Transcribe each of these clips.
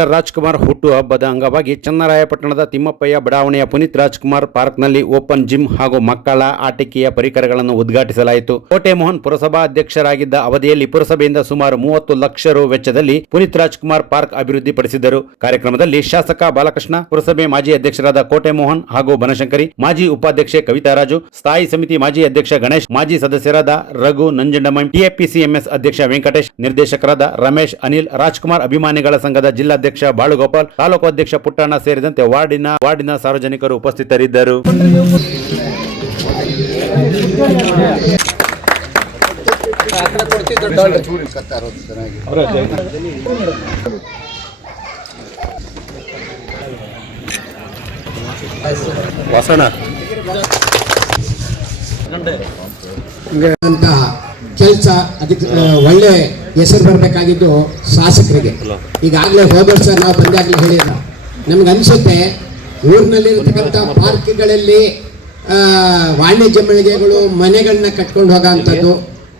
Doctor Rajkumar ಹುಟ್ಟುಹಬ್ಬದ ಅಂಗವಾಗಿ ಚನ್ನರಾಯಪಟ್ಟಣದ ತಿಮ್ಮಪ್ಪಯ್ಯ ಬಡಾವಣೆಯ ಪುನೀತ್ ರಾಜ್ಕುಮಾರ್ ಪಾರ್ಕ್ನಲ್ಲಿ ಓಪನ್ ಜಿಮ್ ಹಾಗೂ ಮಕ್ಕಳ ಆಟಿಕೆಯ ಪರಿಕರಗಳನ್ನು ಉದ್ಘಾಟಿಸಲಾಯಿತು. ಕೋಟೆ ಮೋಹನ್ ಪುರಸಭಾ ಅಧ್ಯಕ್ಷರಾಗಿದ್ದ ಅವಧಿಯಲ್ಲಿ ಪುರಸಭೆಯಿಂದ ಸುಮಾರು 30 ಲಕ್ಷ ರು ವೆಚ್ಚದಲ್ಲಿ ಪುನೀತ್ ರಾಜ್ಕುಮಾರ್ ಪಾರ್ಕ್ ಅಭಿವೃದ್ಧಿಪಡಿಸಿದ್ದರು. ಕಾರ್ಯಕ್ರಮದಲ್ಲಿ ಶಾಸಕ ಬಾಲಕೃಷ್ಣ, ಪುರಸಭೆ ಮಾಜಿ ಅಧ್ಯಕ್ಷರಾದ ಕೋಟೆ ಮೋಹನ್ ಹಾಗೂ ಬನಶಂಕರಿ, ಮಾಜಿ ಉಪಾಧ್ಯಕ್ಷೆ ಕವಿತಾರಾಜು, ಸ್ಥಾಯಿ ಸಮಿತಿ ಮಾಜಿ ಅಧ್ಯಕ್ಷ ಗಣೇಶ್, ಮಾಜಿ ಸದಸ್ಯರಾದ ರಘು ನಂಜಂಡಮೈ, ಟಿಎಪಿಸಿಎಂಎಸ್ ಅಧ್ಯಕ್ಷ ವೆಂಕಟೇಶ್, ನಿರ್ದೇಶಕರಾದ ರಮೇಶ್, ಅನಿಲ್, ರಾಜ್ಕುಮಾರ್ ಅಭಿಮಾನಿಗಳ ಸಂಘದ ಜಿಲ್ಲಾಧ್ಯಕ್ಷ ಬಾಳುಗೋಪಾಲ್, ತಾಲೂಕು ಅಧ್ಯಕ್ಷ ಪುಟ್ಟಣ್ಣ ಸೇರಿದಂತೆ ವಾರ್ಡಿನ ಸಾರ್ವಜನಿಕರು ಉಪಸ್ಥಿತರಿದ್ದರು. ಕೆಲಸ ಅದಕ್ಕೆ ಒಳ್ಳೆ ಹೆಸರು ಬರಬೇಕಾಗಿದ್ದು ಶಾಸಕರಿಗೆ. ಈಗಾಗಲೇ ಹೋದ ವರ್ಷ ನಾವು ಬಂದಾಗಲೇ ಹೇಳಿಲ್ಲ, ನಮ್ಗೆ ಅನಿಸುತ್ತೆ ಊರಿನಲ್ಲಿರ್ತಕ್ಕಂಥ ಪಾರ್ಕ್ಗಳಲ್ಲಿ ವಾಣಿಜ್ಯ ಮಳಿಗೆಗಳು ಮನೆಗಳನ್ನ ಕಟ್ಕೊಂಡು ಹೋಗೋಂಥದ್ದು,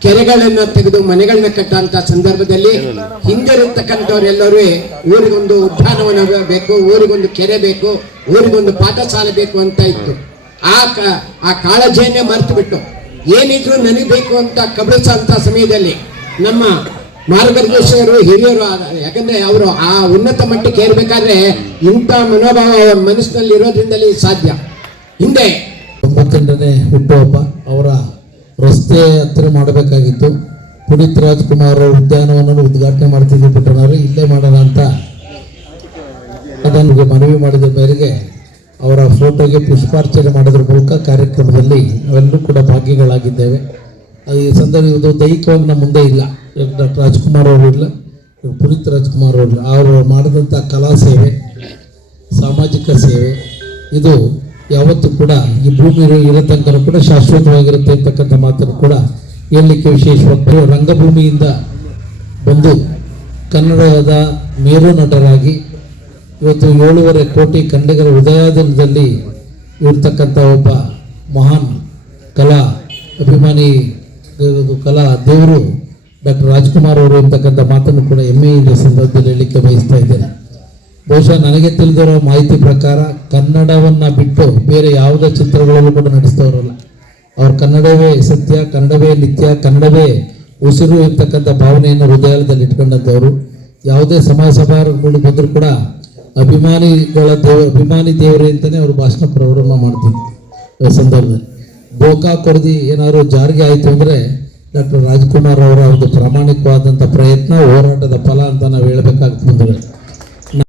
ಕೆರೆಗಳನ್ನ ತೆಗೆದು ಮನೆಗಳನ್ನ ಕಟ್ಟೋಂಥ ಸಂದರ್ಭದಲ್ಲಿ ಹಿಂದಿರತಕ್ಕಂಥವ್ರೆಲ್ಲರೂ ಊರಿಗೊಂದು ಉದ್ಯಾನವನ ಬೇಕು, ಊರಿಗೊಂದು ಕೆರೆ ಬೇಕು, ಊರಿಗೊಂದು ಪಾಠಶಾಲೆ ಬೇಕು ಅಂತ ಇತ್ತು. ಆ ಕಾಳಜಿಯನ್ನೇ ಮರೆತು ಬಿಟ್ಟು ಏನಿದ್ರು ನನಗೆ ಬೇಕು ಅಂತ ಕಬಳಿಸೋಂಥ ಸಮಯದಲ್ಲಿ ನಮ್ಮ ಮಾರ್ಗದರ್ಶಕರು ಹಿರಿಯರು, ಯಾಕಂದ್ರೆ ಅವರು ಆ ಉನ್ನತ ಮಟ್ಟಕ್ಕೆ ಏರ್ಬೇಕಾದ್ರೆ ಇಂಥ ಮನೋಭಾವ ಮನಸ್ಸಿನಲ್ಲಿ ಇರೋದ್ರಿಂದಲೇ ಸಾಧ್ಯ. ಹಿಂದೆ 90ನೇ ಹುಟ್ಟುಹಬ್ಬ ಅವರ ರಸ್ತೆ ಹತ್ತಿರ ಮಾಡಬೇಕಾಗಿತ್ತು. ಪುನೀತ್ ರಾಜ್ಕುಮಾರ್ ಅವರ ಉದ್ಯಾನವನವನ್ನು ಉದ್ಘಾಟನೆ ಮಾಡ್ತಿದ್ರು ಪುಟ್ಟನವರು, ಇಲ್ಲೇ ಮಾಡೋಣ ಅಂತ ಅದನ್ನು ಮನವಿ ಮಾಡಿದ ಮೇರೆಗೆ ಅವರ ಫೋಟೋಗೆ ಪುಷ್ಪಾರ್ಚನೆ ಮಾಡೋದ್ರ ಮೂಲಕ ಕಾರ್ಯಕ್ರಮದಲ್ಲಿ ನಾವೆಲ್ಲರೂ ಕೂಡ ಭಾಗಿಗಳಾಗಿದ್ದೇವೆ. ಈ ಸಂದರ್ಭ ದೈಹಿಕವಾಗಿ ನಮ್ಮ ಮುಂದೆ ಇಲ್ಲ, ಡಾಕ್ಟರ್ ರಾಜ್ಕುಮಾರ್ ಅವರು ಇಲ್ಲ, ಪುನೀತ್ ರಾಜ್ಕುಮಾರ್ ಅವರು ಇಲ್ಲ. ಅವರು ಮಾಡಿದಂಥ ಕಲಾ ಸೇವೆ, ಸಾಮಾಜಿಕ ಸೇವೆ ಇದು ಯಾವತ್ತೂ ಕೂಡ ಈ ಭೂಮಿ ಇರೋ ತನಕ ಕೂಡ ಶಾಶ್ವತವಾಗಿರುತ್ತೆ ಅಂತಕ್ಕಂಥ ಮಾತನ್ನು ಕೂಡ ಹೇಳಲಿಕ್ಕೆ ವಿಶೇಷವಾಗಿ ರಂಗಭೂಮಿಯಿಂದ ಬಂದು ಕನ್ನಡದ ಮೇರು ನಟರಾಗಿ ಇವತ್ತು 7.5 ಕೋಟಿ ಕನ್ನಡಿಗರ ಹೃದಯದಲ್ಲಿ ಇರ್ತಕ್ಕಂಥ ಒಬ್ಬ ಮಹಾನ್ ಕಲಾ ಅಭಿಮಾನಿ, ಕಲಾ ದೇವರು ಡಾಕ್ಟರ್ ರಾಜ್ಕುಮಾರ್ ಅವರು ಅಂತಕ್ಕಂಥ ಮಾತನ್ನು ಕೂಡ ಹೆಮ್ಮೆಯಿಂದ ಸಂದರ್ಭದಲ್ಲಿ ಹೇಳಲಿಕ್ಕೆ ಬಯಸ್ತಾ ಇದ್ದೇನೆ. ಬಹುಶಃ ನನಗೆ ತಿಳಿದಿರೋ ಮಾಹಿತಿ ಪ್ರಕಾರ ಕನ್ನಡವನ್ನು ಬಿಟ್ಟು ಬೇರೆ ಯಾವುದೇ ಚಿತ್ರಗಳಲ್ಲೂ ಕೂಡ ನಡೆಸಿದವರಲ್ಲ. ಅವ್ರು ಕನ್ನಡವೇ ಸತ್ಯ, ಕನ್ನಡವೇ ನಿತ್ಯ, ಕನ್ನಡವೇ ಉಸಿರು ಇರ್ತಕ್ಕಂಥ ಭಾವನೆಯನ್ನು ಹೃದಯದಲ್ಲಿ ಇಟ್ಕೊಂಡಂಥವ್ರು. ಯಾವುದೇ ಸಮಾಜ ಸಭಾಗಳು ಬಂದರೂ ಕೂಡ ಅಭಿಮಾನಿ ದೇವರೇ ಅಂತಲೇ ಅವರು ಭಾಷಣ ಪ್ರಾರಂಭ ಮಾಡ್ತಿದ್ರು. ಸಂದರ್ಭದಲ್ಲಿ ಬೋಕಾ ಕೊರದಿ ಏನಾದ್ರು ಜಾರಿಗೆ ಆಯಿತು ಅಂದರೆ ಡಾಕ್ಟರ್ ರಾಜ್ಕುಮಾರ್ ಅವರ ಒಂದು ಪ್ರಾಮಾಣಿಕವಾದಂಥ ಪ್ರಯತ್ನ, ಹೋರಾಟದ ಫಲ ಅಂತ ನಾವು ಹೇಳಬೇಕಾಗ್ತದೆ.